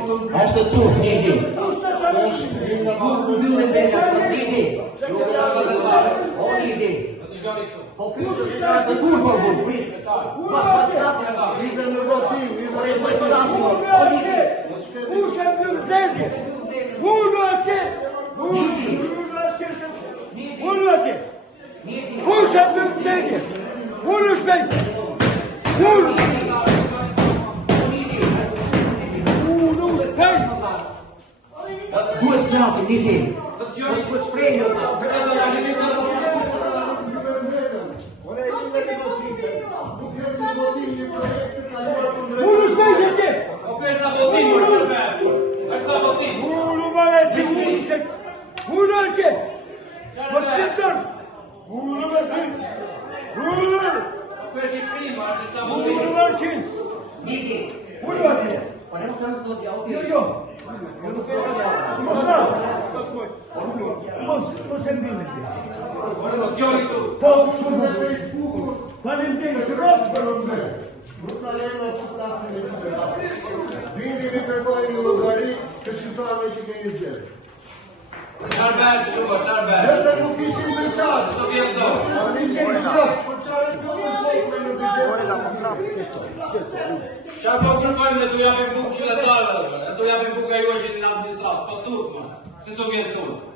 Është turp, nidi. Nuk mbyllën denja, nidi. O, nidi. Po kështë është turp, po prit. Ide në votim, ide në votim. Kush e mbyll denje? Unë atje! Unë atje! Kush e mbyll denje? Unë shpejt! Unë! Duhet flasim, nidi. Duhet shprejnë. Unë shpejt atje! Unë atje! Unë atje! Mă schimbăm! Unë atje! Unë! Unë atje! Nidi. Unë atje! Po ne mos do t'ja uti. Jo! Mos e mbinë të. Po, shumë. Faleminderit, rrot për më. Nuk ka lejnë asë të flasin e të të. Vini mi përkojnë një logari të shqiptarëve që keni zjerë. Nëse nuk ishin me qarë, nuk ishin me qarë, për qarë të në pojnë në të Qarë po shukojmë dhe të japim bukë qytetarëve, e të japim bukë e juaj që në administratë, po turpë, që so vjetë turpë.